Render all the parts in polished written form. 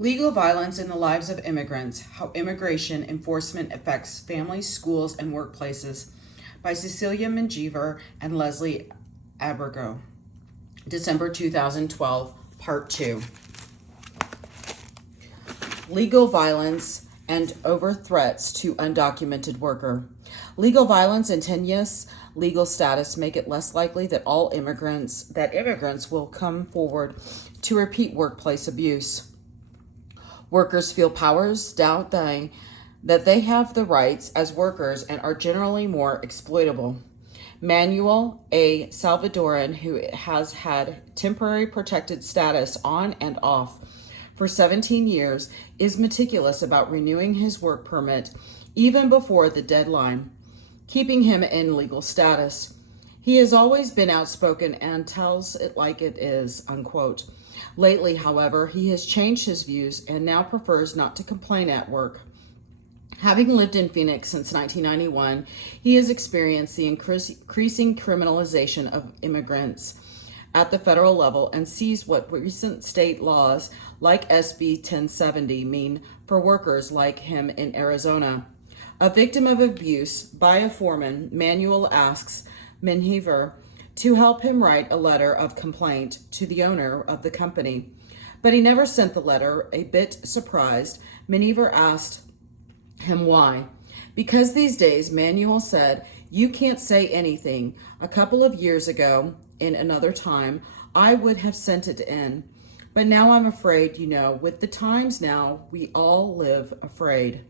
Legal Violence in the Lives of Immigrants, How Immigration Enforcement Affects Families, Schools, and Workplaces by Cecilia Menjivar and Leisy, Abrego. December 2012, Part 2. Legal Violence and Over Threats to Undocumented Worker. Legal violence and tenuous legal status make it less likely that immigrants will come forward to repeat workplace abuse. Workers feel powers doubt that they have the rights as workers and are generally more exploitable. Manuel, a Salvadoran who has had temporary protected status on and off for 17 years, is meticulous about renewing his work permit even before the deadline, keeping him in legal status. He has always been outspoken and tells it like it is, unquote. Lately, however, he has changed his views and now prefers not to complain at work. Having lived in Phoenix since 1991, he has experienced the increasing criminalization of immigrants at the federal level and sees what recent state laws like SB 1070 mean for workers like him in Arizona. A victim of abuse by a foreman, Manuel asks Menjivar to help him write a letter of complaint to the owner of the company. But he never sent the letter. A bit surprised, Menjivar asked him why. Because these days, Manuel said, you can't say anything. A couple of years ago, in another time, I would have sent it in. But now I'm afraid, with the times now, we all live afraid.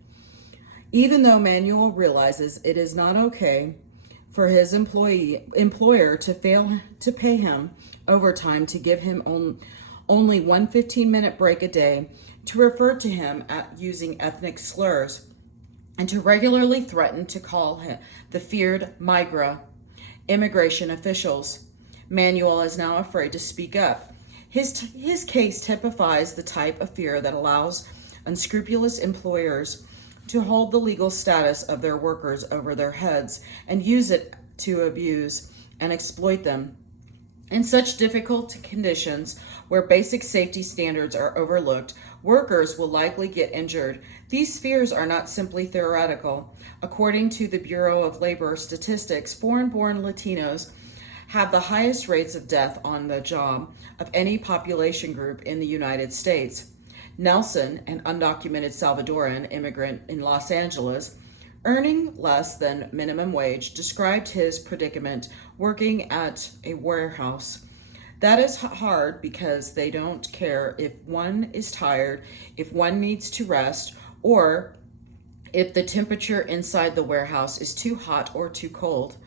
Even though Manuel realizes it is not okay for his employer to fail to pay him overtime, to give him only one 15-minute break a day, to refer to him using ethnic slurs, and to regularly threaten to call him the feared migra immigration officials. Manuel is now afraid to speak up. His case typifies the type of fear that allows unscrupulous employers to hold the legal status of their workers over their heads and use it to abuse and exploit them. In such difficult conditions where basic safety standards are overlooked, workers will likely get injured. These fears are not simply theoretical. According to the Bureau of Labor Statistics, foreign-born Latinos have the highest rates of death on the job of any population group in the United States. Nelson, an undocumented Salvadoran immigrant in Los Angeles, earning less than minimum wage, described his predicament working at a warehouse. That is hard because they don't care if one is tired, if one needs to rest, or if the temperature inside the warehouse is too hot or too cold.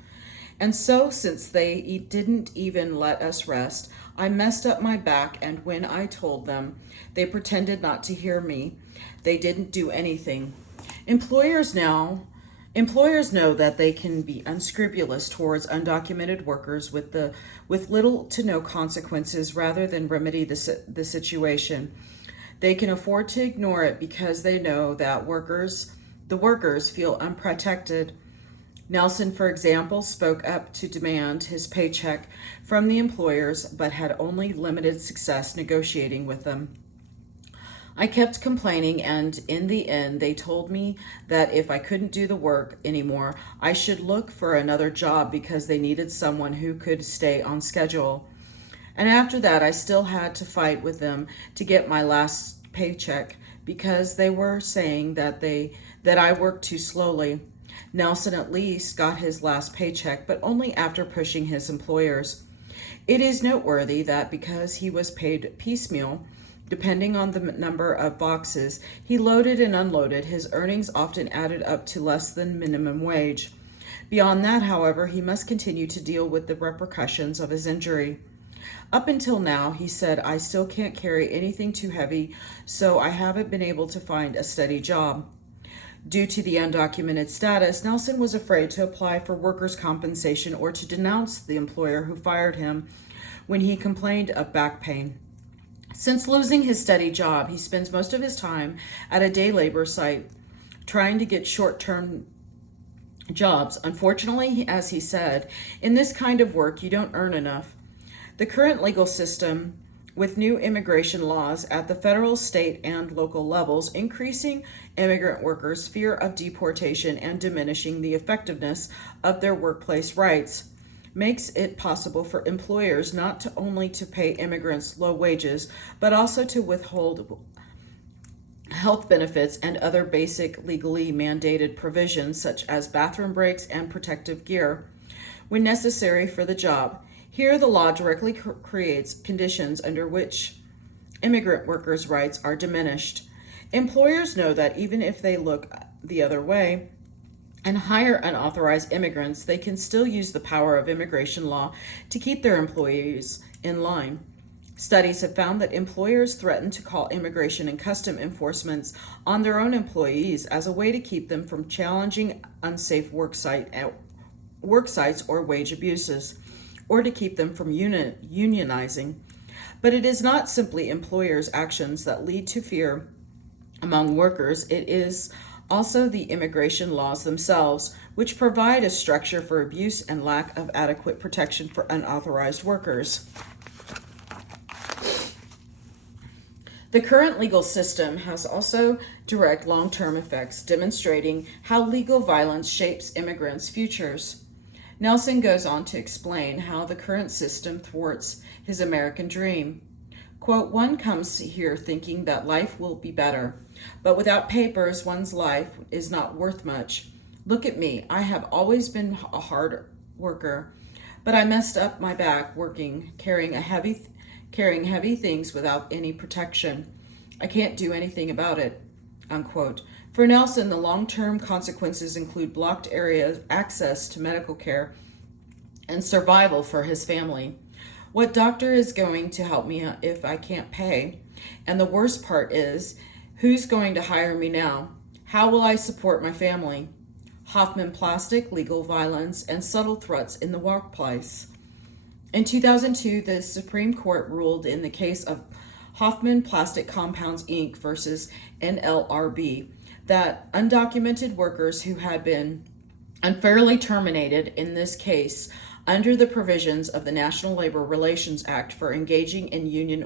And so, since they didn't even let us rest, I messed up my back, and when I told them, they pretended not to hear me. They didn't do anything. Employers know that they can be unscrupulous towards undocumented workers with little to no consequences rather than remedy the situation. They can afford to ignore it because they know that the workers feel unprotected. Nelson, for example, spoke up to demand his paycheck from the employers, but had only limited success negotiating with them. I kept complaining, and in the end, they told me that if I couldn't do the work anymore, I should look for another job because they needed someone who could stay on schedule. And after that, I still had to fight with them to get my last paycheck because they were saying that I worked too slowly. Nelson at least got his last paycheck, but only after pushing his employers. It is noteworthy that because he was paid piecemeal, depending on the number of boxes he loaded and unloaded, his earnings often added up to less than minimum wage. Beyond that, however, he must continue to deal with the repercussions of his injury. Up until now, he said, I still can't carry anything too heavy, so I haven't been able to find a steady job. Due to the undocumented status, Nelson was afraid to apply for workers' compensation or to denounce the employer who fired him when he complained of back pain. Since losing his steady job, he spends most of his time at a day labor site trying to get short-term jobs. Unfortunately, as he said, in this kind of work, you don't earn enough. The current legal system with new immigration laws at the federal, state, and local levels, increasing immigrant workers' fear of deportation and diminishing the effectiveness of their workplace rights, makes it possible for employers not to only to pay immigrants low wages, but also to withhold health benefits and other basic legally mandated provisions such as bathroom breaks and protective gear when necessary for the job. Here, the law directly creates conditions under which immigrant workers' rights are diminished. Employers know that even if they look the other way and hire unauthorized immigrants, they can still use the power of immigration law to keep their employees in line. Studies have found that employers threaten to call immigration and custom enforcements on their own employees as a way to keep them from challenging unsafe work sites or wage abuses, or to keep them from unionizing. But it is not simply employers' actions that lead to fear among workers. It is also the immigration laws themselves, which provide a structure for abuse and lack of adequate protection for unauthorized workers. The current legal system has also direct long-term effects, demonstrating how legal violence shapes immigrants' futures. Nelson goes on to explain how the current system thwarts his American dream. Quote, one comes here thinking that life will be better, but without papers, one's life is not worth much. Look at me. I have always been a hard worker, but I messed up my back working, carrying heavy things without any protection. I can't do anything about it, unquote. For Nelson, the long-term consequences include blocked areas, access to medical care, and survival for his family. What doctor is going to help me if I can't pay? And the worst part is, who's going to hire me now? How will I support my family? Hoffman Plastic, legal violence, and subtle threats in the workplace. In 2002, the Supreme Court ruled in the case of Hoffman Plastic Compounds, Inc. versus NLRB that undocumented workers who had been unfairly terminated in this case under the provisions of the National Labor Relations Act for engaging in union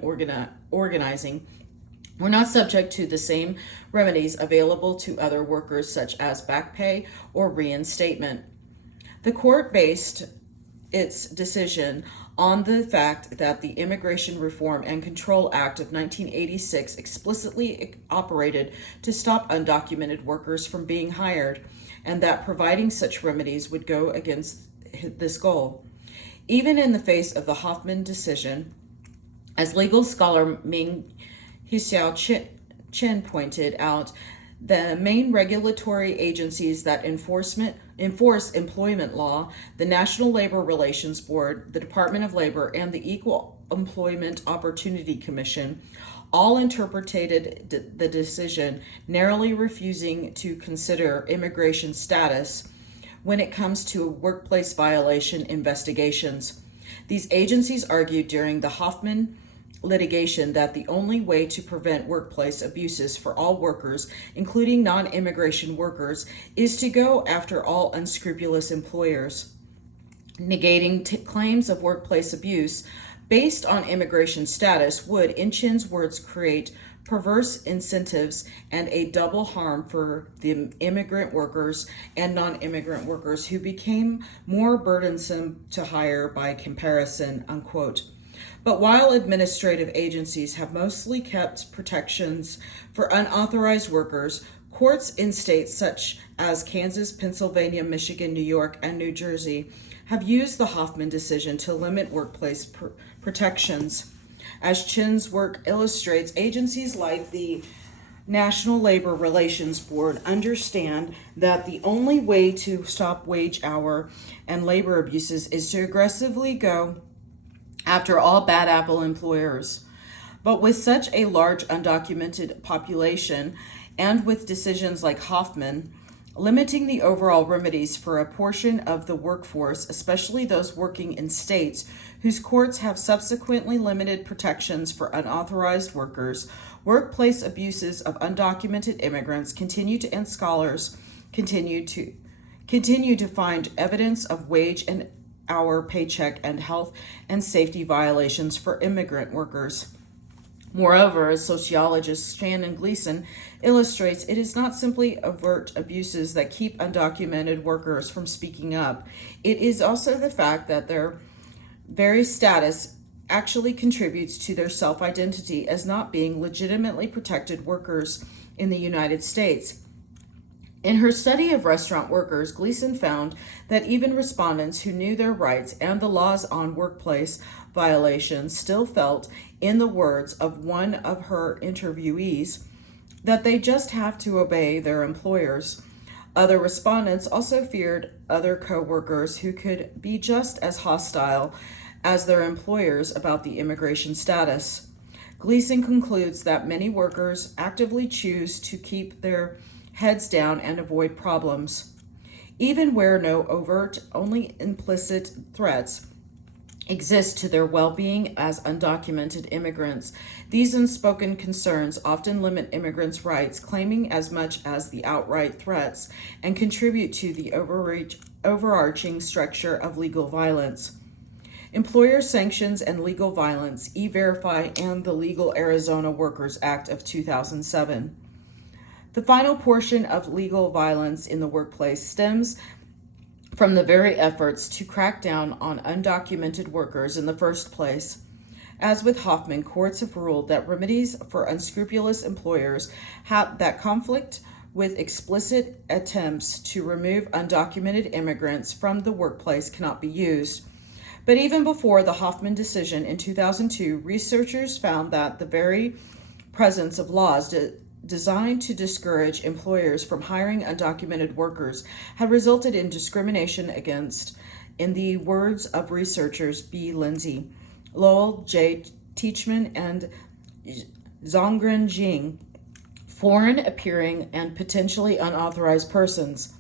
organizing were not subject to the same remedies available to other workers such as back pay or reinstatement. The court based its decision on the fact that the Immigration Reform and Control Act of 1986 explicitly operated to stop undocumented workers from being hired, and that providing such remedies would go against this goal. Even in the face of the Hoffman decision, as legal scholar Ming Hixiao Chen pointed out, the main regulatory agencies that enforce employment law, the National Labor Relations Board, the Department of Labor, and the Equal Employment Opportunity Commission, all interpreted the decision, narrowly refusing to consider immigration status when it comes to workplace violation investigations. These agencies argued during the Hoffman litigation that the only way to prevent workplace abuses for all workers, including non-immigration workers, is to go after all unscrupulous employers. Negating claims of workplace abuse based on immigration status would, in Chen's words, create perverse incentives and a double harm for the immigrant workers and non-immigrant workers who became more burdensome to hire by comparison, unquote. But while administrative agencies have mostly kept protections for unauthorized workers, courts in states such as Kansas, Pennsylvania, Michigan, New York, and New Jersey have used the Hoffman decision to limit workplace protections. As Chen's work illustrates, agencies like the National Labor Relations Board understand that the only way to stop wage hour and labor abuses is to aggressively go after all bad apple employers. But with such a large undocumented population, and with decisions like Hoffman, limiting the overall remedies for a portion of the workforce, especially those working in states whose courts have subsequently limited protections for unauthorized workers, workplace abuses of undocumented immigrants continue to, and scholars continue to find evidence of wage and hour, paycheck, and health and safety violations for immigrant workers. Moreover, as sociologist Shannon Gleason illustrates, it is not simply overt abuses that keep undocumented workers from speaking up. It is also the fact that their very status actually contributes to their self-identity as not being legitimately protected workers in the United States. In her study of restaurant workers, Gleason found that even respondents who knew their rights and the laws on workplace violations still felt, in the words of one of her interviewees, that they just have to obey their employers. Other respondents also feared other co-workers who could be just as hostile as their employers about the immigration status. Gleason concludes that many workers actively choose to keep their heads down and avoid problems. Even where no overt, only implicit threats exist to their well-being as undocumented immigrants, these unspoken concerns often limit immigrants' rights, claiming as much as the outright threats, and contribute to the overarching structure of legal violence. Employer sanctions and legal violence, E-Verify, and the Legal Arizona Workers Act of 2007. The final portion of legal violence in the workplace stems from the very efforts to crack down on undocumented workers in the first place. As with Hoffman, courts have ruled that remedies for unscrupulous employers that conflict with explicit attempts to remove undocumented immigrants from the workplace cannot be used. But even before the Hoffman decision in 2002, researchers found that the very presence of laws designed to discourage employers from hiring undocumented workers had resulted in discrimination against, in the words of researchers B. Leisy, Lowell J. Teachman, and Zhongren Jing, foreign appearing and potentially unauthorized persons,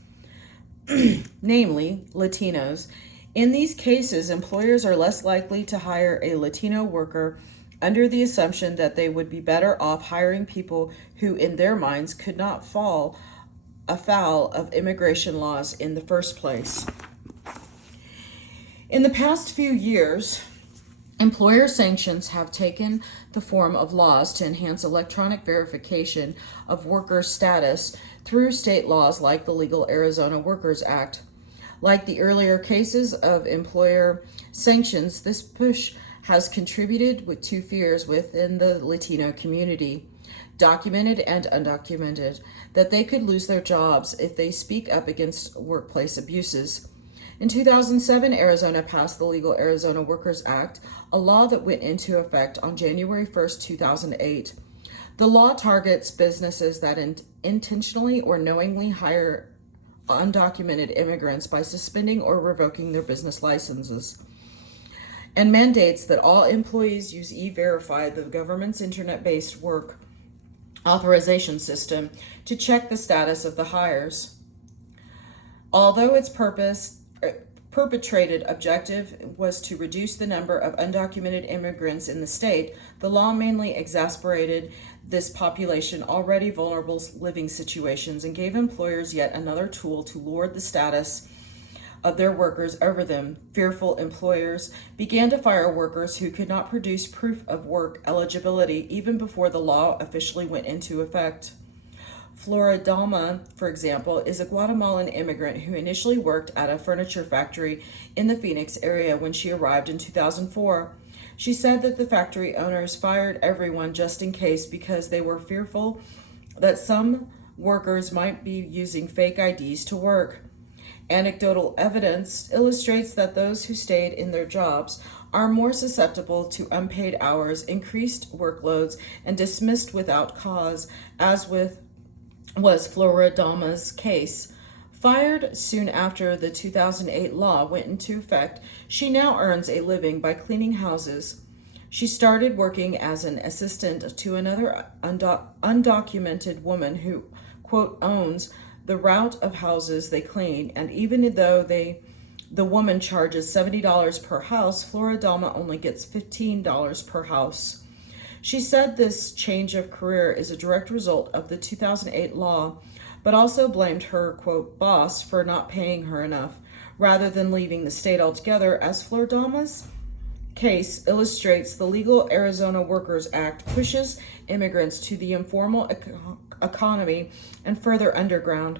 namely Latinos. In these cases, employers are less likely to hire a Latino worker under the assumption that they would be better off hiring people who, in their minds, could not fall afoul of immigration laws in the first place. In the past few years, employer sanctions have taken the form of laws to enhance electronic verification of worker status through state laws like the Legal Arizona Workers Act. Like the earlier cases of employer sanctions, this push has contributed to fears within the Latino community, documented and undocumented, that they could lose their jobs if they speak up against workplace abuses. In 2007, Arizona passed the Legal Arizona Workers Act, a law that went into effect on January 1st, 2008. The law targets businesses that intentionally or knowingly hire undocumented immigrants by suspending or revoking their business licenses, and mandates that all employees use E-Verify, the government's internet-based work authorization system, to check the status of the hires. Although its perpetrated objective was to reduce the number of undocumented immigrants in the state, the law mainly exacerbated this population already vulnerable living situations and gave employers yet another tool to lord the status of their workers over them. Fearful employers began to fire workers who could not produce proof of work eligibility even before the law officially went into effect. Floridalma, for example, is a Guatemalan immigrant who initially worked at a furniture factory in the Phoenix area when she arrived in 2004. She said that the factory owners fired everyone just in case because they were fearful that some workers might be using fake IDs to work. Anecdotal evidence illustrates that those who stayed in their jobs are more susceptible to unpaid hours, increased workloads, and dismissed without cause, as was Floridalma's case. Fired soon after the 2008 law went into effect, she now earns a living by cleaning houses. She started working as an assistant to another undocumented woman who, quote, owns the route of houses they clean, and even though the woman charges $70 per house, Floridalma only gets $15 per house. She said this change of career is a direct result of the 2008 law, but also blamed her, quote, boss for not paying her enough, rather than leaving the state altogether, as Floridalma's case illustrates the Legal Arizona Workers Act pushes immigrants to the informal economy and further underground.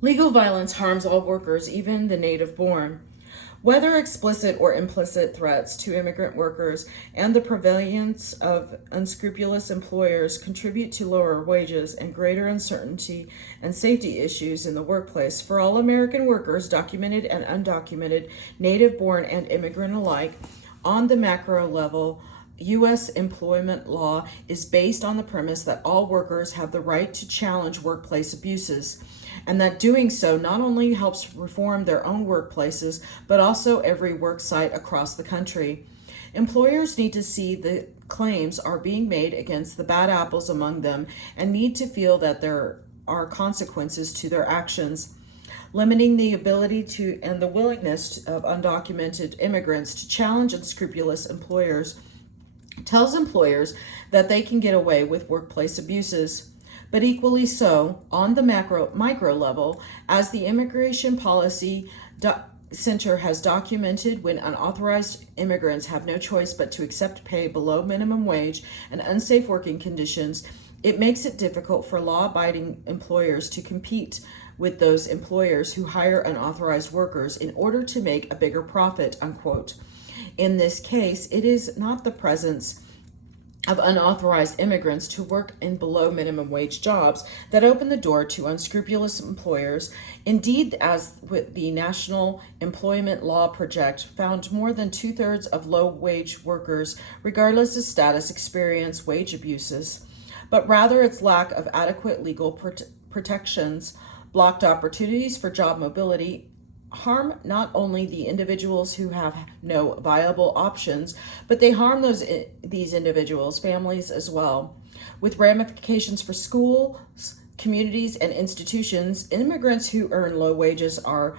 Legal violence harms all workers, even the native born. Whether explicit or implicit threats to immigrant workers and the prevalence of unscrupulous employers contribute to lower wages and greater uncertainty and safety issues in the workplace for all American workers, documented and undocumented, native born and immigrant alike. On the macro level, U.S. employment law is based on the premise that all workers have the right to challenge workplace abuses, and that doing so not only helps reform their own workplaces, but also every work site across the country. Employers need to see the claims are being made against the bad apples among them and need to feel that there are consequences to their actions. Limiting the ability to and the willingness of undocumented immigrants to challenge unscrupulous employers tells employers that they can get away with workplace abuses. But equally so, on the micro level, as the Immigration Policy Center has documented, when unauthorized immigrants have no choice but to accept pay below minimum wage and unsafe working conditions, it makes it difficult for law-abiding employers to compete with those employers who hire unauthorized workers in order to make a bigger profit, unquote. In this case, it is not the presence of unauthorized immigrants to work in below minimum wage jobs that open the door to unscrupulous employers. Indeed, as with the National Employment Law Project found, more than 2/3 of low-wage workers, regardless of status, experience wage abuses, but rather its lack of adequate legal protections, blocked opportunities for job mobility, harm not only the individuals who have no viable options, but they harm these individuals' families as well. With ramifications for schools, communities, and institutions, immigrants who earn low wages are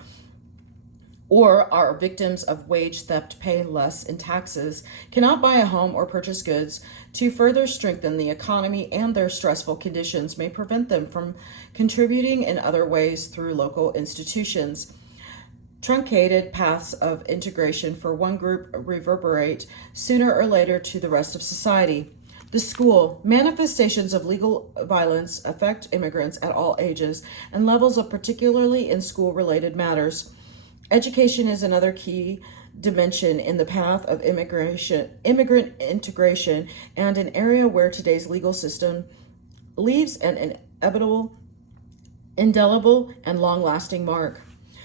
victims of wage theft, pay less in taxes, cannot buy a home or purchase goods to further strengthen the economy, and their stressful conditions may prevent them from contributing in other ways through local institutions. Truncated paths of integration for one group reverberate sooner or later to the rest of society. The school. Manifestations of legal violence affect immigrants at all ages and levels, particularly in school-related matters. Education is another key dimension in the path of immigrant integration, and an area where today's legal system leaves an indelible, and long-lasting mark.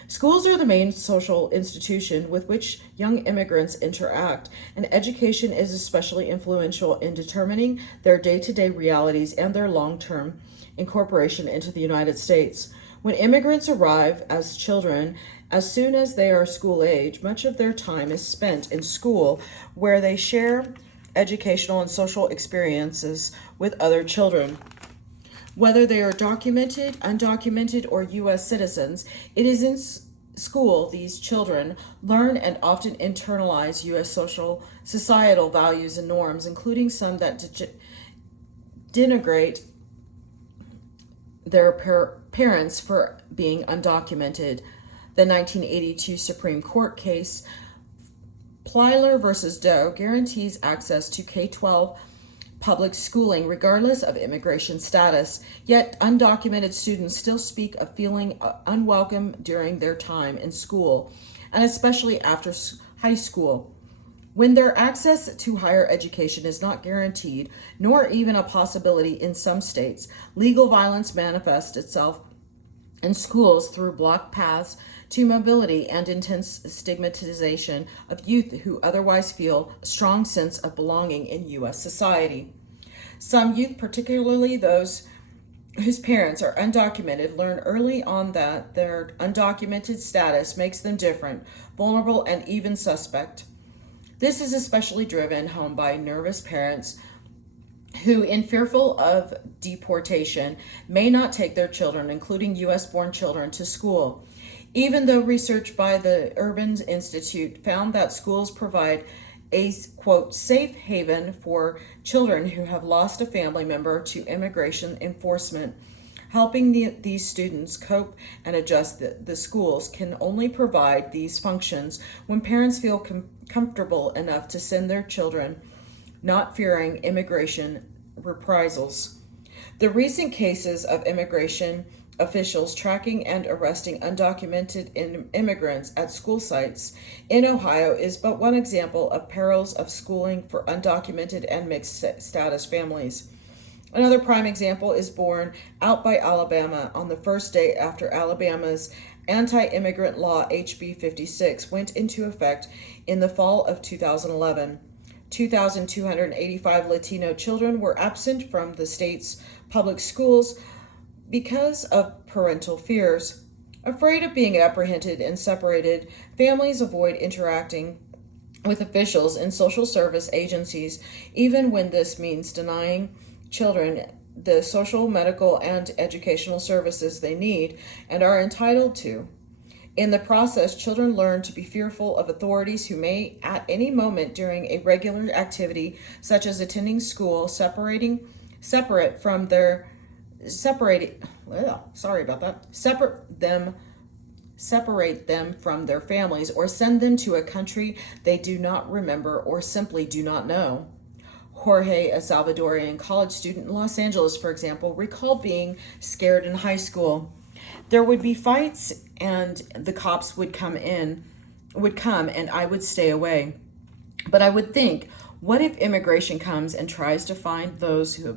Schools are the main social institution with which young immigrants interact, and education is especially influential in determining their day-to-day realities and their long-term incorporation into the United States. When immigrants arrive as children, as soon as they are school age, much of their time is spent in school, where they share educational and social experiences with other children. Whether they are documented, undocumented, or U.S. citizens, it is in school these children learn and often internalize U.S. societal values and norms, including some that denigrate their parents for being undocumented. The 1982 Supreme Court case, Plyler versus Doe, guarantees access to K-12 public schooling regardless of immigration status, yet undocumented students still speak of feeling unwelcome during their time in school, and especially after high school. When their access to higher education is not guaranteed, nor even a possibility in some states, legal violence manifests itself in schools through blocked paths to mobility and intense stigmatization of youth who otherwise feel a strong sense of belonging in U.S. society. Some youth, particularly those whose parents are undocumented, learn early on that their undocumented status makes them different, vulnerable, and even suspect. This is especially driven home by nervous parents who, in fearful of deportation, may not take their children, including U.S.-born children, to school. Even though research by the Urban Institute found that schools provide a, quote, safe haven for children who have lost a family member to immigration enforcement, helping these students cope and adjust. The schools can only provide these functions when parents feel comfortable enough to send their children, not fearing immigration reprisals. The recent cases of immigration officials tracking and arresting undocumented immigrants at school sites in Ohio is but one example of perils of schooling for undocumented and mixed status families. Another prime example is borne out by Alabama on the first day after Alabama's anti-immigrant law HB 56 went into effect in the fall of 2011. 2,285 Latino children were absent from the state's public schools because of parental fears. Afraid of being apprehended and separated, families avoid interacting with officials and social service agencies, even when this means denying children the social, medical, and educational services they need and are entitled to. In the process, children learn to be fearful of authorities who may, at any moment during a regular activity, such as attending school, separate them from their families, or send them to a country they do not remember or simply do not know. Jorge, a Salvadorian college student in Los Angeles, for example, recalled being scared in high school. There would be fights and the cops would come and I would stay away. But I would think, what if immigration comes and tries to find those who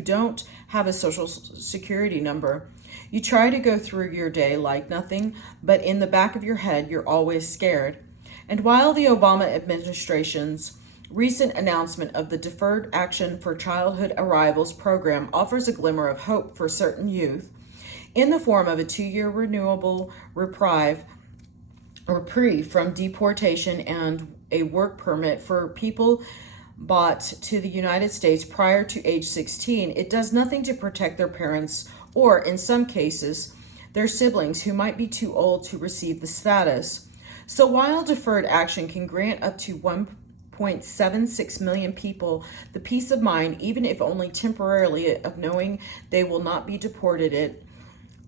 don't have a social security number? You try to go through your day like nothing, but in the back of your head, you're always scared. And while the Obama administration's recent announcement of the Deferred Action for Childhood Arrivals program offers a glimmer of hope for certain youth in the form of a 2-year renewable reprieve from deportation and a work permit for people brought to the United States prior to age 16, it does nothing to protect their parents or, in some cases, their siblings who might be too old to receive the status. So while deferred action can grant up to 1.76 million people the peace of mind, even if only temporarily, of knowing they will not be deported, it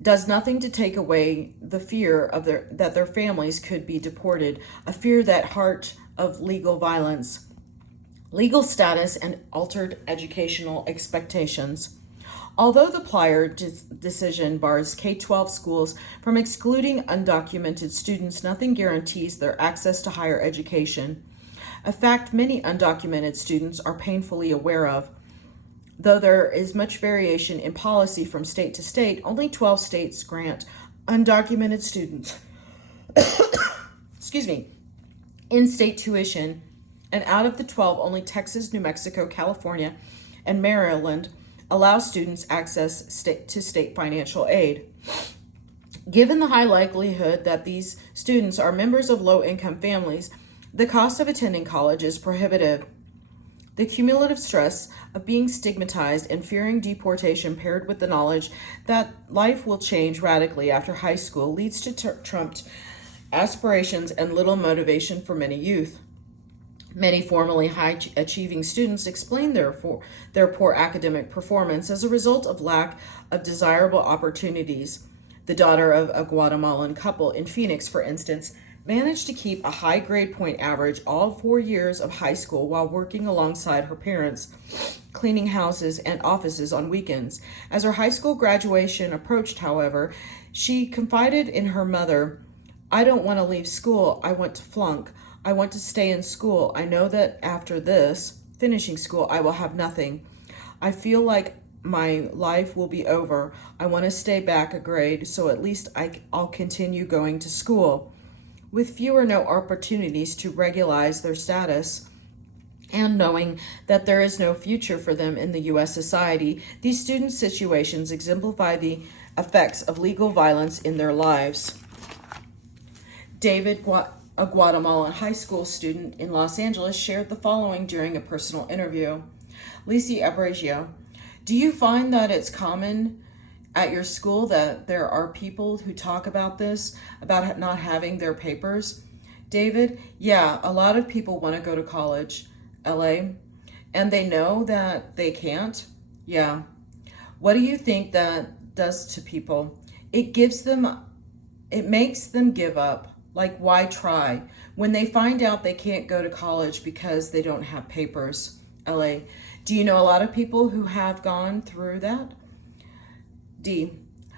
does nothing to take away the fear of that their families could be deported, a fear that heart of legal violence, legal status, and altered educational expectations. Although the Plyer decision bars K-12 schools from excluding undocumented students, nothing guarantees their access to higher education, a fact many undocumented students are painfully aware of. Though there is much variation in policy from state to state, only 12 states grant undocumented students in-state tuition, and out of the 12, only Texas, New Mexico, California, and Maryland allow students access to state financial aid. Given the high likelihood that these students are members of low-income families, the cost of attending college is prohibitive. The cumulative stress of being stigmatized and fearing deportation, paired with the knowledge that life will change radically after high school, leads to trumped aspirations and little motivation for many youth. Many formerly high-achieving students explain their poor academic performance as a result of lack of desirable opportunities. The daughter of a Guatemalan couple in Phoenix, for instance, managed to keep a high grade point average all 4 years of high school while working alongside her parents, cleaning houses and offices on weekends. As her high school graduation approached, however, she confided in her mother, "I don't want to leave school. I want to flunk. I want to stay in school. I know that after this, finishing school, I will have nothing. I feel like my life will be over. I want to stay back a grade, so at least I'll continue going to school." With few or no opportunities to regularize their status, and knowing that there is no future for them in the U.S. society, these student situations exemplify the effects of legal violence in their lives. David, a Guatemalan high school student in Los Angeles, shared the following during a personal interview. Leisy, Abrego, do you find that it's common at your school that there are people who talk about this, about not having their papers? David, yeah, a lot of people want to go to college, LA, and they know that they can't. Yeah. What do you think that does to people? It makes them give up. Like, why try? When they find out they can't go to college because they don't have papers. LA. Do you know a lot of people who have gone through that? D.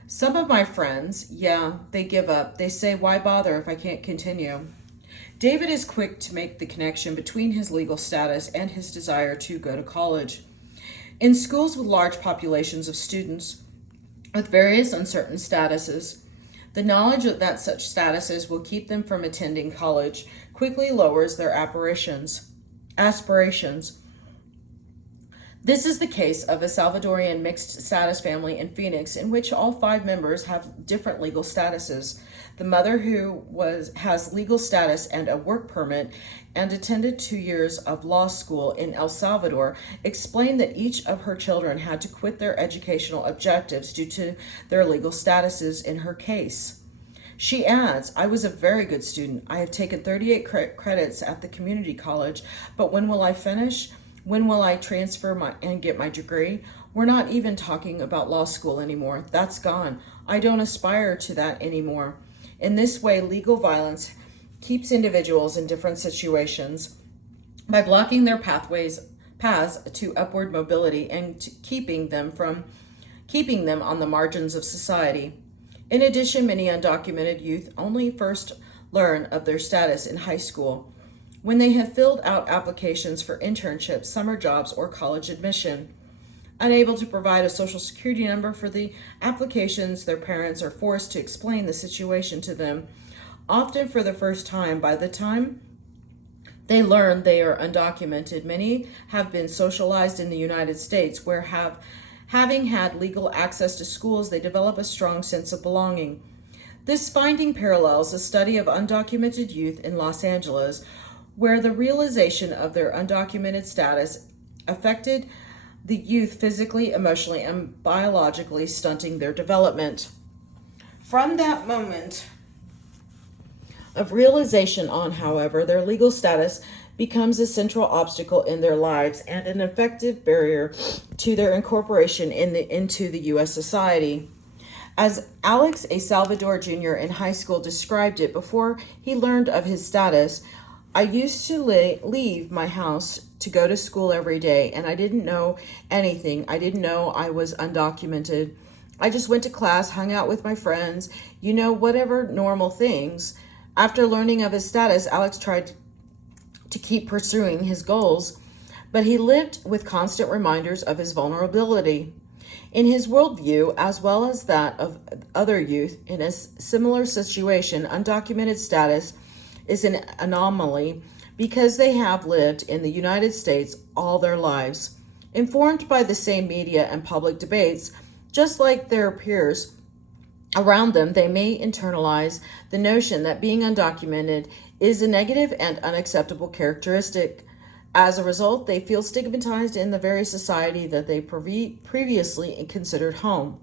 Some of my friends, yeah, they give up. They say, why bother if I can't continue? David is quick to make the connection between his legal status and his desire to go to college. In schools with large populations of students with various uncertain statuses, the knowledge that such statuses will keep them from attending college quickly lowers their aspirations. This is the case of a Salvadorian mixed status family in Phoenix, in which all 5 members have different legal statuses. The mother, who has legal status and a work permit and attended 2 years of law school in El Salvador, explained that each of her children had to quit their educational objectives due to their legal statuses in her case. She adds, I was a very good student. I have taken 38 credits at the community college, but when will I finish? When will I transfer and get my degree? We're not even talking about law school anymore. That's gone. I don't aspire to that anymore. In this way, legal violence keeps individuals in different situations by blocking their paths to upward mobility and keeping them on the margins of society. In addition, many undocumented youth only first learn of their status in high school, when they have filled out applications for internships, summer jobs, or college admission. Unable to provide a social security number for the applications, their parents are forced to explain the situation to them, often for the first time. By the time they learn they are undocumented, many have been socialized in the United States, where having had legal access to schools, they develop a strong sense of belonging. This finding parallels a study of undocumented youth in Los Angeles, where the realization of their undocumented status affected the youth physically, emotionally, and biologically, stunting their development. From that moment of realization on, however, their legal status becomes a central obstacle in their lives and an effective barrier to their incorporation into the U.S. society. As Alex A. Salvador Jr. in high school described it before he learned of his status, I used to leave my house to go to school every day, and I didn't know anything. I didn't know I was undocumented. I just went to class, hung out with my friends, whatever normal things. After learning of his status, Alex tried to keep pursuing his goals, but he lived with constant reminders of his vulnerability. In his worldview, as well as that of other youth in a similar situation, undocumented status is an anomaly because they have lived in the United States all their lives. Informed by the same media and public debates, just like their peers around them, they may internalize the notion that being undocumented is a negative and unacceptable characteristic. As a result, they feel stigmatized in the very society that they previously considered home.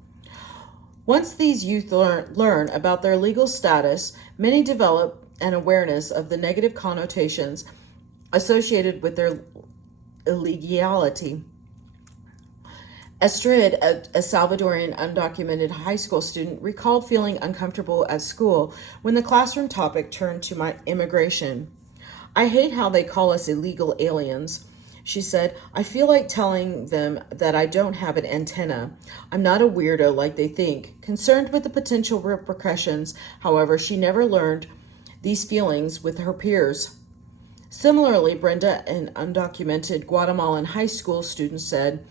Once these youth learn about their legal status, many develop an awareness of the negative connotations associated with their illegality. Astrid, a Salvadorian undocumented high school student, recalled feeling uncomfortable at school when the classroom topic turned to my immigration. I hate how they call us illegal aliens. She said, I feel like telling them that I don't have an antenna. I'm not a weirdo like they think. Concerned with the potential repercussions, however, she never learned these feelings with her peers. Similarly, Brenda, an undocumented Guatemalan high school student, said,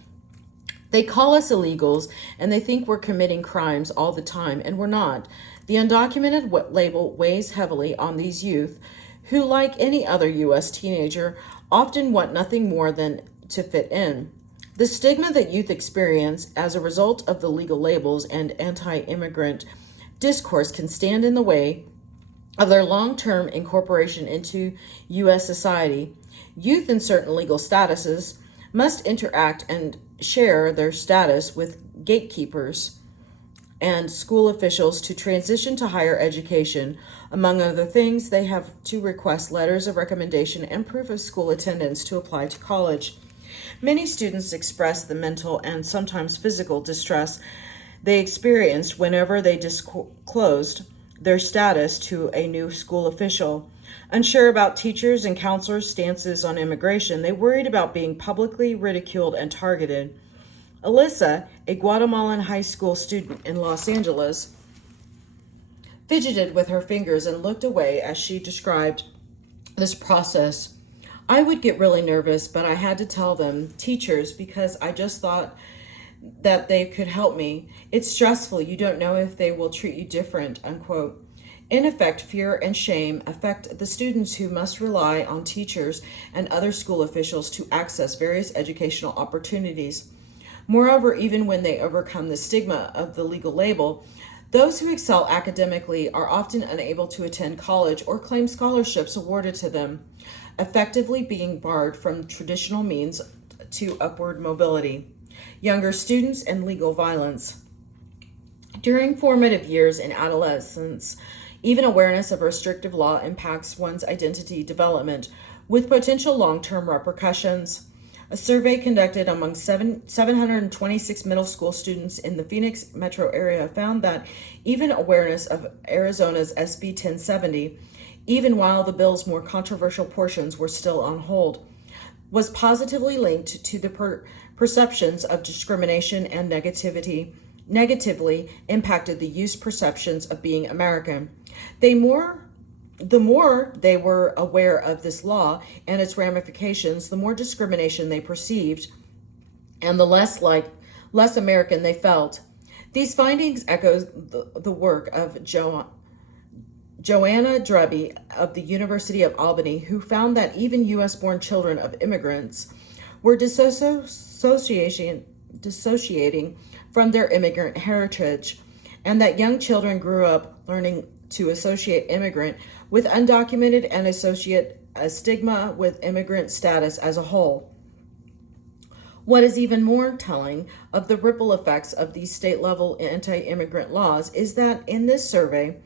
they call us illegals and they think we're committing crimes all the time, and we're not. The undocumented label weighs heavily on these youth who, like any other U.S. teenager, often want nothing more than to fit in. The stigma that youth experience as a result of the legal labels and anti-immigrant discourse can stand in the way of their long-term incorporation into U.S. society. Youth in certain legal statuses must interact and share their status with gatekeepers and school officials to transition to higher education. Among other things, they have to request letters of recommendation and proof of school attendance to apply to college. Many students express the mental and sometimes physical distress they experienced whenever they disclosed their status to a new school official. Unsure about teachers' and counselors' stances on immigration, they worried about being publicly ridiculed and targeted. Alyssa, a Guatemalan high school student in Los Angeles, fidgeted with her fingers and looked away as she described this process. I would get really nervous, but I had to tell them, teachers, because I just thought that they could help me. It's stressful. You don't know if they will treat you different, unquote. In effect, fear and shame affect the students who must rely on teachers and other school officials to access various educational opportunities. Moreover, even when they overcome the stigma of the legal label, those who excel academically are often unable to attend college or claim scholarships awarded to them, effectively being barred from traditional means to upward mobility. Younger students and legal violence. During formative years in adolescence, even awareness of restrictive law impacts one's identity development, with potential long-term repercussions. A survey conducted among 726 middle school students in the Phoenix metro area found that even awareness of Arizona's SB 1070, even while the bill's more controversial portions were still on hold, was positively linked to the perceptions of discrimination and negatively impacted the youth's perceptions of being American. The more they were aware of this law and its ramifications, the more discrimination they perceived, and the less American they felt. These findings echo the work of Joanna Drubby of the University of Albany, who found that even U.S.-born children of immigrants were dissociating from their immigrant heritage, and that young children grew up learning to associate immigrant with undocumented and associate a stigma with immigrant status as a whole. What is even more telling of the ripple effects of these state-level anti-immigrant laws is that in this survey,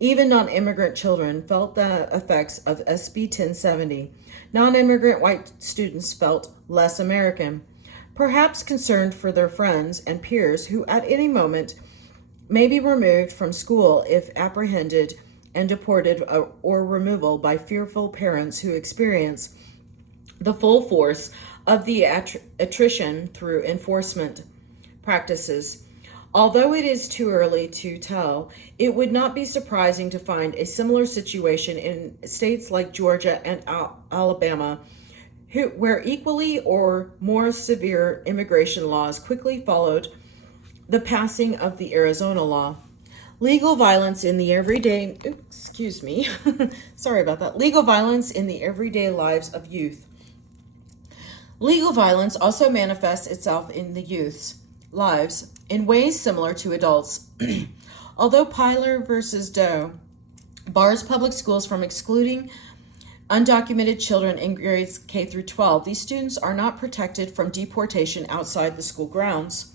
even non-immigrant children felt the effects of SB 1070. Non-immigrant white students felt less American, perhaps concerned for their friends and peers who at any moment may be removed from school if apprehended and deported or removal by fearful parents who experience the full force of the attrition through enforcement practices. Although it is too early to tell, it would not be surprising to find a similar situation in states like Georgia and Alabama, where equally or more severe immigration laws quickly followed the passing of the Arizona law. Legal violence in the everyday, legal violence in the everyday lives of youth. Legal violence also manifests itself in the youth's lives in ways similar to adults. Although Pyler versus Doe bars public schools from excluding undocumented children in grades K through 12, these students are not protected from deportation outside the school grounds.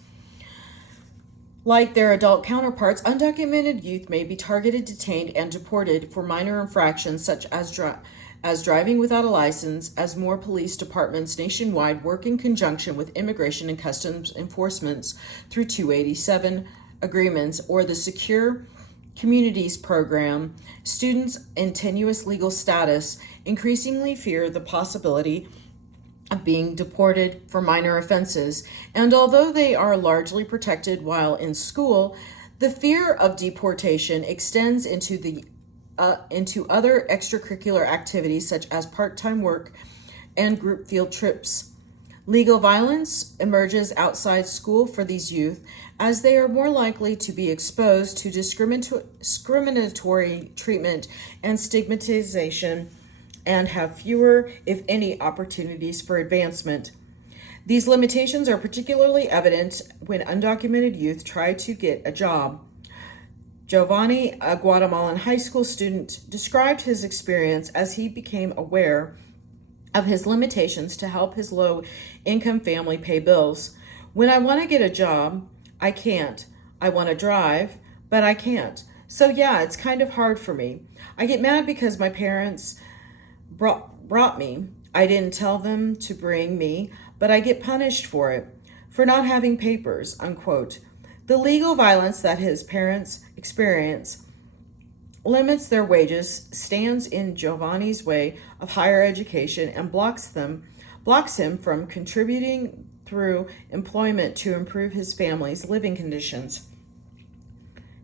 Like their adult counterparts, undocumented youth may be targeted, detained, and deported for minor infractions such as driving without a license, as more police departments nationwide work in conjunction with immigration and customs enforcements through 287 agreements or the Secure Communities Program. Students in tenuous legal status increasingly fear the possibility of being deported for minor offenses, and although they are largely protected while in school, the fear of deportation extends into other extracurricular activities such as part-time work and group field trips. Legal violence emerges outside school for these youth as they are more likely to be exposed to discriminatory treatment and stigmatization and have fewer, if any, opportunities for advancement. These limitations are particularly evident when undocumented youth try to get a job. Giovanni, a Guatemalan high school student, described his experience as he became aware of his limitations to help his low-income family pay bills. When I want to get a job, I can't. I want to drive, but I can't. So yeah, it's kind of hard for me. I get mad because my parents brought me. I didn't tell them to bring me, but I get punished for it, for not having papers, unquote. The legal violence that his parents experience limits their wages, stands in Giovanni's way of higher education, and blocks him from contributing through employment to improve his family's living conditions.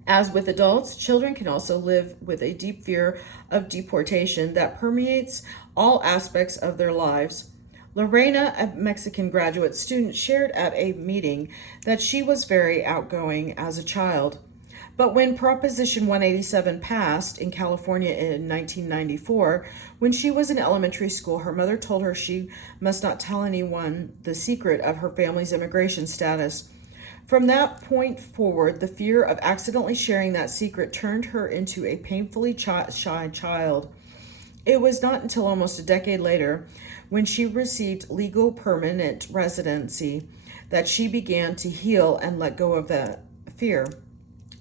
As with adults, children can also live with a deep fear of deportation that permeates all aspects of their lives. Lorena, a Mexican graduate student, shared at a meeting that she was very outgoing as a child. But when Proposition 187 passed in California in 1994, when she was in elementary school, her mother told her she must not tell anyone the secret of her family's immigration status. From that point forward, the fear of accidentally sharing that secret turned her into a painfully shy child. It was not until almost a decade later, when she received legal permanent residency, that she began to heal and let go of that fear.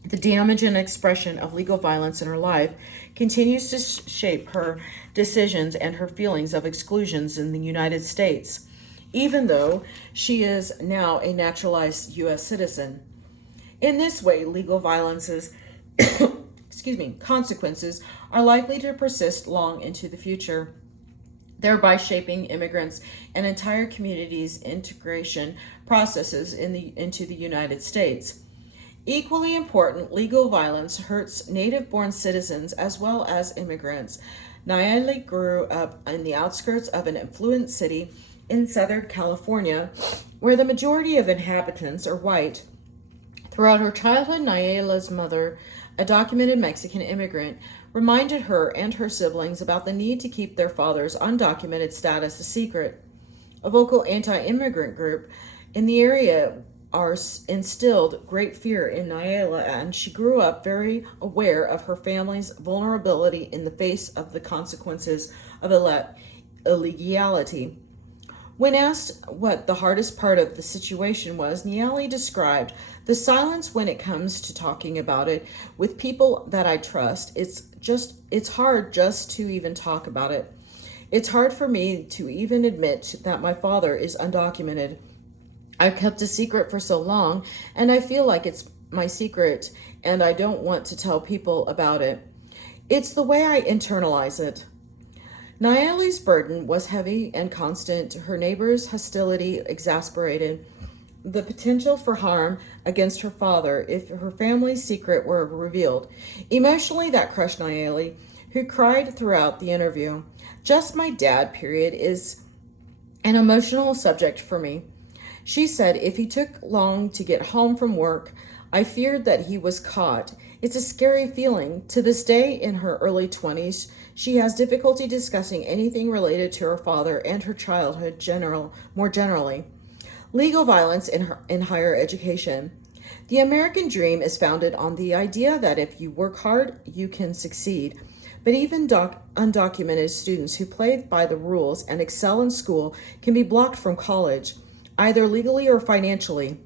The damage and expression of legal violence in her life continues to shape her decisions and her feelings of exclusions in the United States, even though she is now a naturalized U.S. citizen. In this way, legal violence's consequences are likely to persist long into the future, thereby shaping immigrants and entire communities' integration processes into the United States. Equally important, legal violence hurts native-born citizens as well as immigrants. Nayeli grew up in the outskirts of an affluent city in Southern California, where the majority of inhabitants are white. Throughout her childhood, Nayela's mother, a documented Mexican immigrant, reminded her and her siblings about the need to keep their father's undocumented status a secret. A vocal anti-immigrant group in the area instilled great fear in Nayela, and she grew up very aware of her family's vulnerability in the face of the consequences of illegality. When asked what the hardest part of the situation was, Nayeli described the silence when it comes to talking about it with people that I trust. It's hard just to even talk about it. It's hard for me to even admit that my father is undocumented. I've kept a secret for so long, and I feel like it's my secret, and I don't want to tell people about it. It's the way I internalize it. Nayeli's burden was heavy and constant. Her neighbors' hostility exasperated the potential for harm against her father if her family's secret were revealed. Emotionally, that crushed Nayeli, who cried throughout the interview. Just my dad, period, is an emotional subject for me. She said, if he took long to get home from work, I feared that he was caught. It's a scary feeling. To this day, in her early 20s, she has difficulty discussing anything related to her father and her childhood more generally. Legal violence in higher education. The American dream is founded on the idea that if you work hard, you can succeed. But even undocumented students who play by the rules and excel in school can be blocked from college, either legally or financially,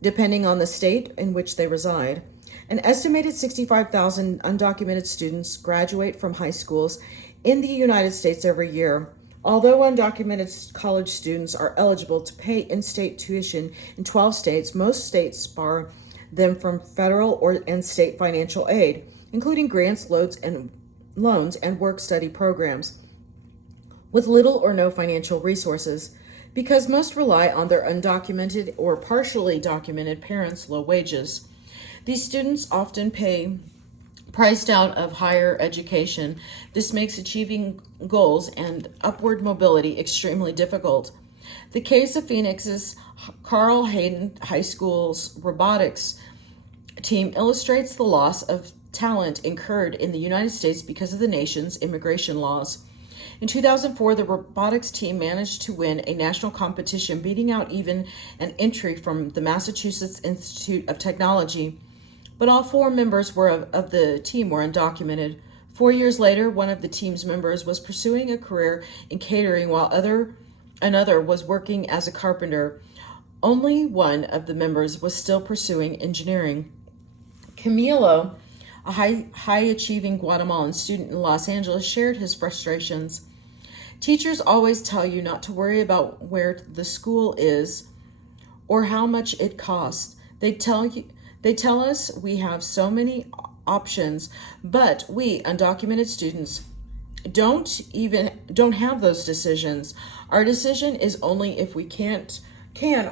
depending on the state in which they reside. An estimated 65,000 undocumented students graduate from high schools in the United States every year. Although undocumented college students are eligible to pay in-state tuition in 12 states, most states bar them from federal and state financial aid, including grants, loans, and work-study programs, with little or no financial resources, because most rely on their undocumented or partially documented parents' low wages. These students often pay priced out of higher education. This makes achieving goals and upward mobility extremely difficult. The case of Phoenix's Carl Hayden High School's robotics team illustrates the loss of talent incurred in the United States because of the nation's immigration laws. In 2004, the robotics team managed to win a national competition, beating out even an entry from the Massachusetts Institute of Technology. But all four members of the team were undocumented. 4 years later, one of the team's members was pursuing a career in catering while another was working as a carpenter. Only one of the members was still pursuing engineering. Camilo, a high-achieving Guatemalan student in Los Angeles, shared his frustrations. Teachers always tell you not to worry about where the school is or how much it costs. They tell us we have so many options, but we undocumented students don't have those decisions. Our decision is only if we can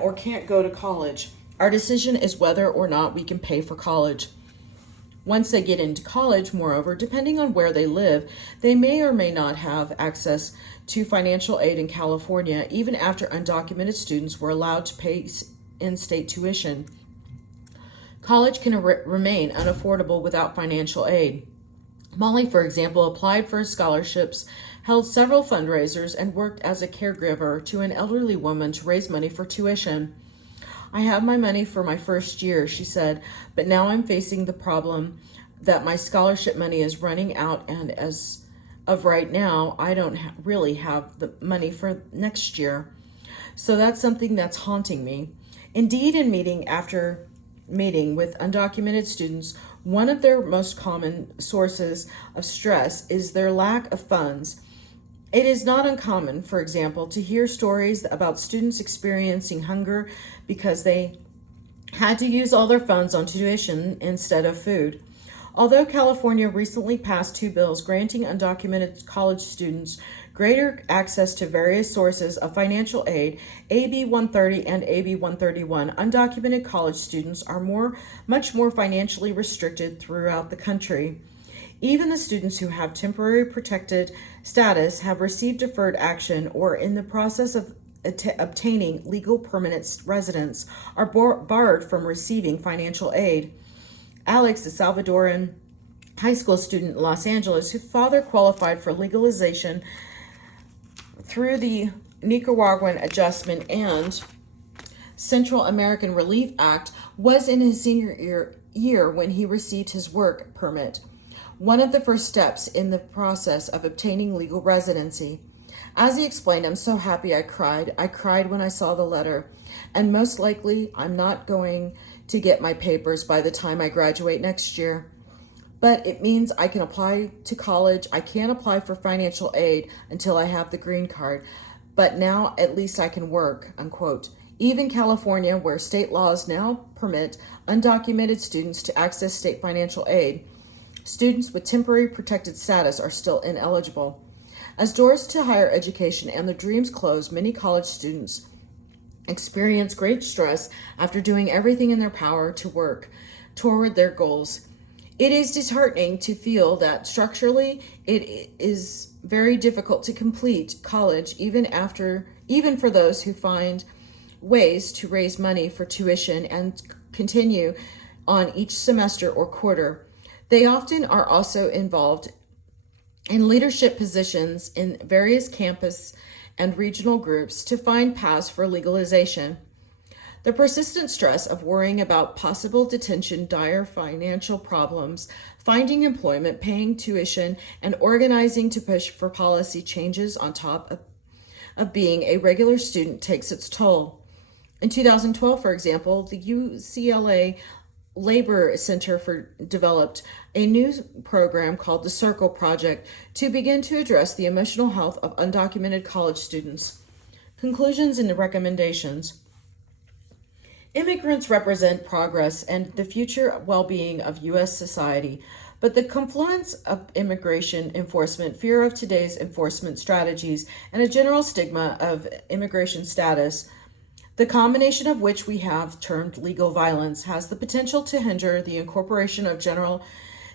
or can't go to college. Our decision is whether or not we can pay for college. Once they get into college, moreover, depending on where they live, they may or may not have access to financial aid in California, even after undocumented students were allowed to pay in-state tuition. College can remain unaffordable without financial aid. Molly, for example, applied for scholarships, held several fundraisers, and worked as a caregiver to an elderly woman to raise money for tuition. I have my money for my first year, she said, but now I'm facing the problem that my scholarship money is running out, and as of right now, I don't really have the money for next year. So that's something that's haunting me. Indeed, in meeting after meeting with undocumented students, one of their most common sources of stress is their lack of funds. It is not uncommon, for example, to hear stories about students experiencing hunger because they had to use all their funds on tuition instead of food. Although California recently passed 2 bills granting undocumented college students greater access to various sources of financial aid, AB 130 and AB 131, undocumented college students are much more financially restricted throughout the country. Even the students who have temporary protected status have received deferred action or in the process of obtaining legal permanent residence are barred from receiving financial aid. Alex, a Salvadoran high school student in Los Angeles, whose father qualified for legalization through the Nicaraguan Adjustment and Central American Relief Act, was in his senior year when he received his work permit, one of the first steps in the process of obtaining legal residency. As he explained, I'm so happy I cried. I cried when I saw the letter, and most likely I'm not going to get my papers by the time I graduate next year. But it means I can apply to college. I can't apply for financial aid until I have the green card, but now at least I can work, unquote. Even California, where state laws now permit undocumented students to access state financial aid, students with temporary protected status are still ineligible. As doors to higher education and their dreams close, many college students experience great stress after doing everything in their power to work toward their goals. It is disheartening to feel that structurally it is very difficult to complete college even for those who find ways to raise money for tuition and continue on each semester or quarter. They often are also involved in leadership positions in various campus and regional groups to find paths for legalization. The persistent stress of worrying about possible detention, dire financial problems, finding employment, paying tuition, and organizing to push for policy changes on top of being a regular student takes its toll. In 2012, for example, the UCLA Labor Center developed a new program called the Circle Project to begin to address the emotional health of undocumented college students. Conclusions and recommendations. Immigrants represent progress and the future well-being of U.S. society, but the confluence of immigration enforcement, fear of today's enforcement strategies, and a general stigma of immigration status, the combination of which we have termed legal violence, has the potential to hinder the incorporation of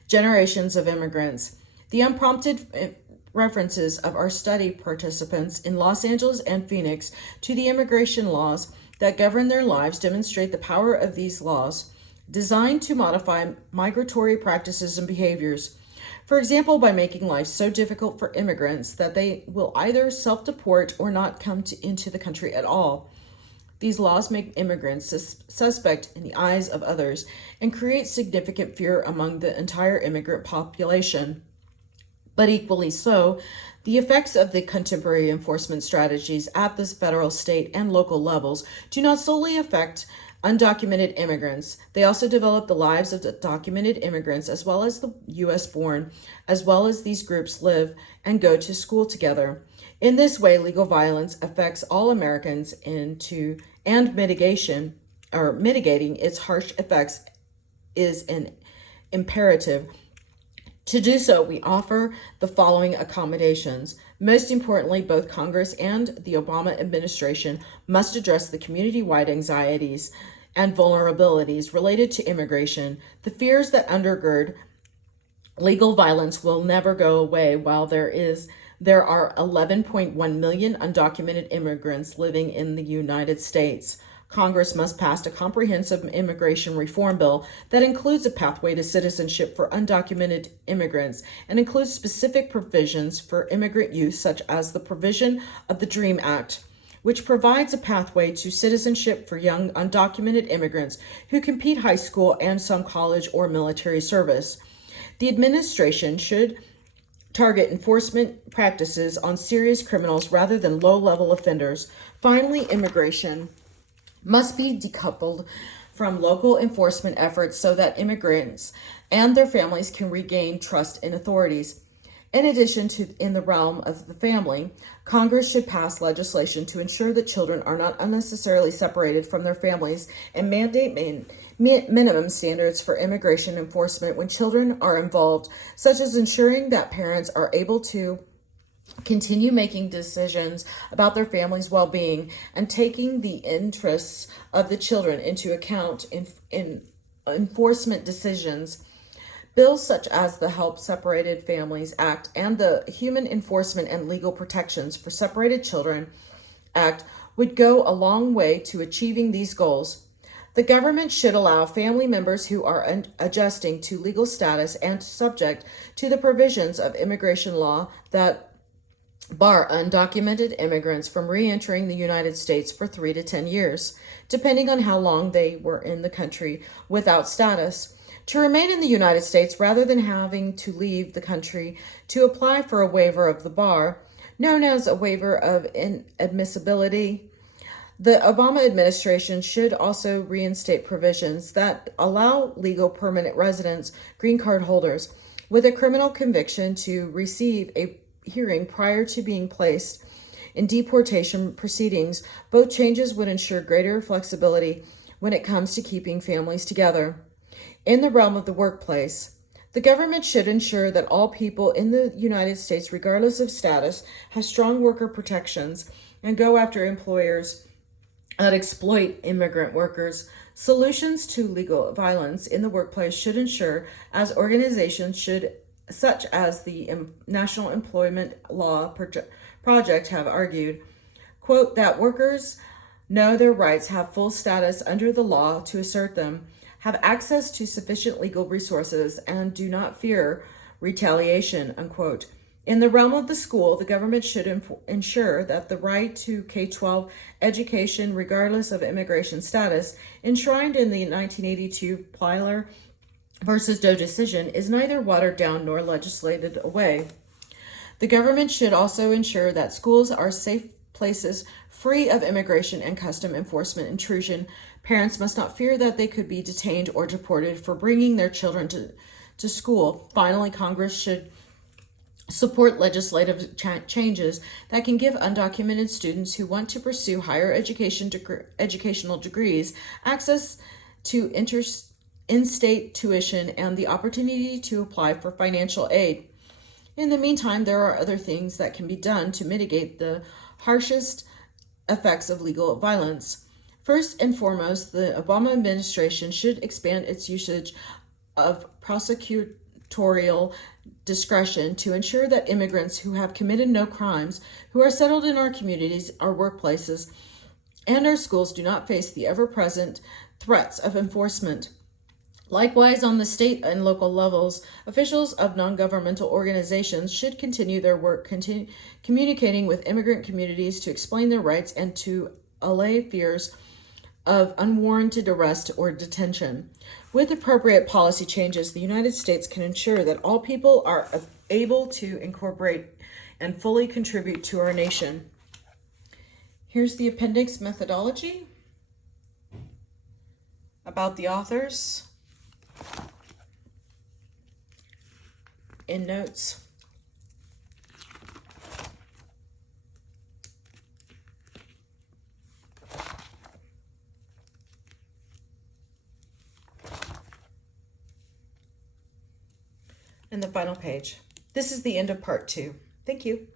generations of immigrants. The unprompted references of our study participants in Los Angeles and Phoenix to the immigration laws that govern their lives demonstrate the power of these laws, designed to modify migratory practices and behaviors. For example, by making life so difficult for immigrants that they will either self-deport or not come into the country at all. These laws make immigrants suspect in the eyes of others and create significant fear among the entire immigrant population. But equally so, the effects of the contemporary enforcement strategies at the federal, state, and local levels do not solely affect undocumented immigrants. They also develop the lives of the documented immigrants as well as the U.S. born, as well as these groups live and go to school together. In this way, legal violence affects all Americans mitigating its harsh effects is an imperative. To do so, we offer the following accommodations. Most importantly, both Congress and the Obama administration must address the community-wide anxieties and vulnerabilities related to immigration. The fears that undergird legal violence will never go away while there are 11.1 million undocumented immigrants living in the United States. Congress must pass a comprehensive immigration reform bill that includes a pathway to citizenship for undocumented immigrants and includes specific provisions for immigrant youth, such as the provision of the DREAM Act, which provides a pathway to citizenship for young undocumented immigrants who complete high school and some college or military service. The administration should target enforcement practices on serious criminals rather than low-level offenders. Finally, immigration must be decoupled from local enforcement efforts so that immigrants and their families can regain trust in authorities. In addition to in the realm of the family, Congress should pass legislation to ensure that children are not unnecessarily separated from their families and mandate minimum standards for immigration enforcement when children are involved, such as ensuring that parents are able to continue making decisions about their family's well-being and taking the interests of the children into account in enforcement decisions. Bills such as the Help Separated Families Act and the Human Enforcement and Legal Protections for Separated Children Act would go a long way to achieving these goals. The government should allow family members who are adjusting to legal status and subject to the provisions of immigration law that bar undocumented immigrants from re-entering the United States for 3 to 10 years, depending on how long they were in the country without status, to remain in the United States rather than having to leave the country to apply for a waiver of the bar, known as a waiver of inadmissibility. The Obama administration should also reinstate provisions that allow legal permanent residents, green card holders, with a criminal conviction to receive a hearing prior to being placed in deportation proceedings. Both changes would ensure greater flexibility when it comes to keeping families together. In the realm of the workplace, the government should ensure that all people in the United States, regardless of status, have strong worker protections and go after employers that exploit immigrant workers. Solutions to legal violence in the workplace should ensure, as organizations should such as the National Employment Law Project have argued, quote, that workers know their rights, have full status under the law to assert them, have access to sufficient legal resources, and do not fear retaliation, unquote. In the realm of the school, the government should ensure that the right to K-12 education, regardless of immigration status, enshrined in the 1982 Plyler versus Doe decision, is neither watered down nor legislated away. The government should also ensure that schools are safe places free of immigration and custom enforcement intrusion. Parents must not fear that they could be detained or deported for bringing their children to school. Finally, Congress should support legislative changes that can give undocumented students who want to pursue higher educational degrees access to in-state tuition and the opportunity to apply for financial aid. In the meantime, there are other things that can be done to mitigate the harshest effects of legal violence. First and foremost, the Obama administration should expand its usage of prosecutorial discretion to ensure that immigrants who have committed no crimes, who are settled in our communities, our workplaces, and our schools do not face the ever-present threats of enforcement. Likewise, on the state and local levels, officials of non-governmental organizations should continue their work communicating with immigrant communities to explain their rights and to allay fears of unwarranted arrest or detention. With appropriate policy changes, the United States can ensure that all people are able to incorporate and fully contribute to our nation. Here's the appendix methodology about the authors in notes. and the final page. This is the end of part 2. Thank you.